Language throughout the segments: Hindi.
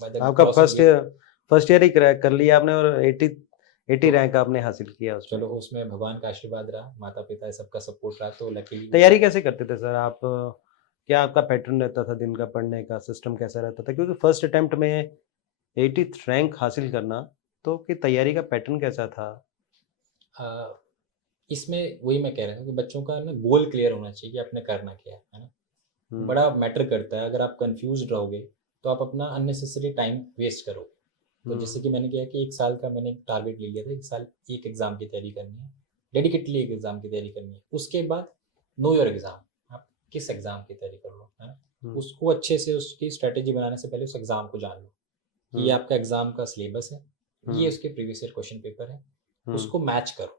बाय द आपका क्रॉसिंग फर्स्ट ईयर ही क्रैक कर लिया आपने और 80 रैंक आपने हासिल किया उसमें। चलो उसमें भगवान का आशीर्वाद रहा, माता-पिता सबका सपोर्ट रहा, तो लकीली वो तैयारी सब। कैसे करते थे सर आप? क्या आपका पैटर्न रहता था दिन का पढ़ने का, सिस्टम कैसा रहता था? क्योंकि फर्स्ट अटेम्प्ट में 80th रैंक हासिल करना, तो कि तैयारी का पैटर्न कैसा था? अ, इसमें वही मैं कह रहा हूँ कि बच्चों का ना गोल क्लियर होना चाहिए कि आपने करना क्या है ना? हुँ, बड़ा मैटर करता है, अगर आप कन्फ्यूज़्ड रहोगे, तो आप अपना अननेसेसरी टाइम वेस्ट करोगे। तो जैसे हुँ, कि मैंने किया कि 1 साल का मैंने टारगेट ले लिया था, 1 साल एक एग्ज़ाम की तैयारी करनी है, डेडिकेटली एक एग्ज़ाम की तैयारी करनी है। उसके बाद नो योर एग्ज़ाम, आप किस एग्ज़ाम की तैयारी कर रहे हो, है ना? हुँ, उसको अच्छे से उसकी स्ट्रैटेजी बनाने से पहले उस एग्ज़ाम को जान लो, कि ये हुँ, आपका एग्ज़ाम का सिलेबस है, ये हुँ, उसके प्रीवियस ईयर क्वेश्चन पेपर है, हुँ, उसको मैच करो,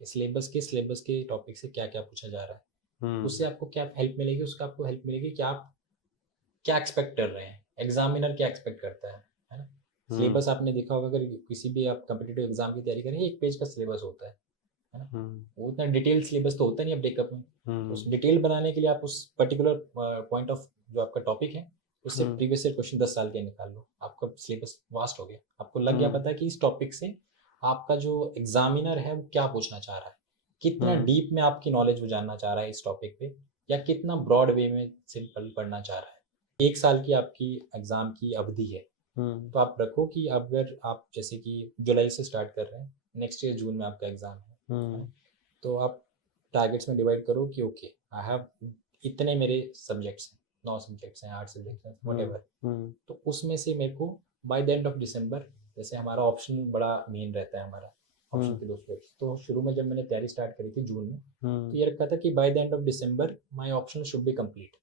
कि सिलेबस के टॉपिक से क्या-क्या पूछा जा रहा है। हुँ, उससे आपको क्या हेल्प मिलेगी, उसका आपको हेल्प मिलेगी कि आप क्या एक्सपेक्ट कर रहे हैं, एग्जामिनर क्या एक्सपेक्ट करता है ना? हुँ, सिलेबस आपने देखा होगा, अगर किसी भी आप कॉम्पिटिटिव एग्जाम की तैयारी करें, एक पेज का सिलेबस होता है ना? हुँ, वो इतना डिटेल सिलेबस तो होता नहीं है ब्रेकअप में। उस हुँ, डिटेल बनाने के लिए आप उस पर्टिकुलर पॉइंट ऑफ जो आपका टॉपिक है, उससे हुँ, प्रीवियस ईयर क्वेश्चन 10 साल के निकाल लो, आपका सिलेबस वास्ट हो गया। आपको लग गया हुँ, पता है कि इस टॉपिक से आपका जो एग्जामिनर है वो क्या पूछना चाह रहा है, कितना हुँ, डीप में आपकी नॉलेज वो जानना चाह रहा है इस टॉपिक पे, या कितना ब्रॉड वे में सिंपल पढ़ना चाह रहा है। 1 साल की आपकी एग्ज़ाम की अवधि है, हुँ, तो आप रखो कि अगर आप जैसे कि जुलाई से स्टार्ट कर रहे हैं, नेक्स्ट ईयर जून में आपका एग्ज़ाम है हुँ, ना? तो आप टारगेट्स में डिवाइड करो कि ओके, आई हैव इतने मेरे सब्जेक्ट्स हैं, 9 सब्जेक्ट्स हैं, 8 सब्जेक्ट्स हैं, हुँ, व्हाटएवर। हुँ, तो उसमें से मेरे को बाय द एंड ऑफ दिसंबर, जैसे हमारा ऑप्शन बड़ा मेन रहता है हमारा, ऑप्शन हुँ, के 2 सब्जेक्ट्स। तो शुरू में जब मैंने तैयारी स्टार्ट करी थी जून में, तो हुँ, ये रखा था कि by the end of December my option should be complete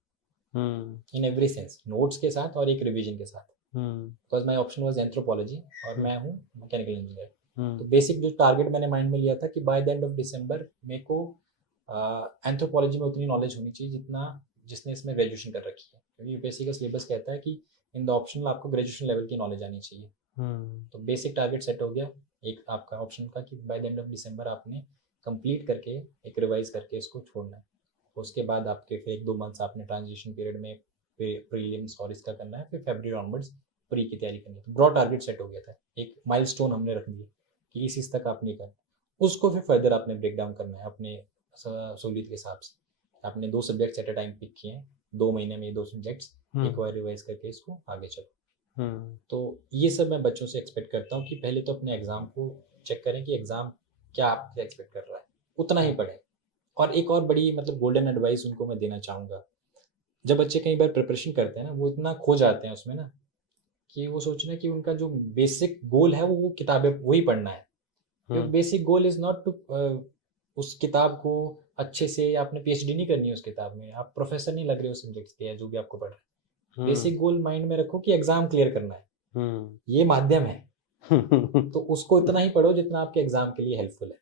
um, in every sense, notes के साथ और एक रिवीजन के साथ। Um, because my option was anthropology और हुँ, मैं हूँ मैकेनिकल इंजीनियर। तो हुँ, बेसिक जो टारगेट मैंने माइंड में लिया था कि by the end of December मेरे को एंथ्रोपोलॉजी में उतनी नॉलेज होनी चाहिए जितना जिसने इसमें ग्रेजुएशन कर रखी है। क्योंकि यूपीएससी का सिलेबस कहता है कि इन द ऑप्शनल आपको ग्रेजुएशन लेवल की नॉलेज आनी चाहिए। हुँ, तो बेसिक टारगेट सेट हो गया एक आपका ऑप्शन का कि बाय द एंड ऑफ दिसंबर आपने कंप्लीट करके एक रिवाइज करके इसको छोड़ना है। उसके बाद आपके फिर 1-2 मंथ्स आपने ट्रांजिशन पीरियड में प्रीलिम्स और इसका करना है, फिर फरवरी ऑनवर्ड्स प्री की तैयारी करनी है। तो ब्रॉड टारगेट सेट हो गया था, एक माइलस्टोन हमने रख दिए कि इस तक आपने करना। उसको फिर फर्दर आपने ब्रेक डाउन करना है अपने सहूलियत के हिसाब से। आपने 2 subjects at a time pick किए हैं, 2 महीने में ये 2 सब्जेक्ट्स हुँ, एक बार रिवाइज करके इसको आगे चलो। हुँ, तो ये सब मैं बच्चों से एक्सपेक्ट करता हूँ कि पहले तो अपने एग्ज़ाम को चेक करें कि एग्ज़ाम क्या आपसे एक्सपेक्ट कर रहा है, उतना ही पढ़ें। और एक और बड़ी मतलब गोल्डन एडवाइस उनको मैं देना चाहूँगा, जब बच्चे कई बार प्रिपरेशन करते हैं ना, वो इतना खो जाते हैं उसमें ना, कि वो सोच रहे हैं कि उनका जो बेसिक गोल है वो किताबें वही पढ़ना है। Hmm, your basic goal is not to उस किताब को अच्छे से आपने पीएचडी नहीं करनी है उस किताब में, आप प्रोफ़ेसर नहीं लग रहे हो सब्जेक्ट्स के या जो भी आपको पढ़ रहे हैं। हुँ, बेसिक गोल माइंड में रखो कि एग्ज़ाम क्लियर करना है, हुँ। ये माध्यम है। तो उसको इतना जी। ही पढ़ो जितना आपके एग्ज़ाम के लिए हेल्पफुल है।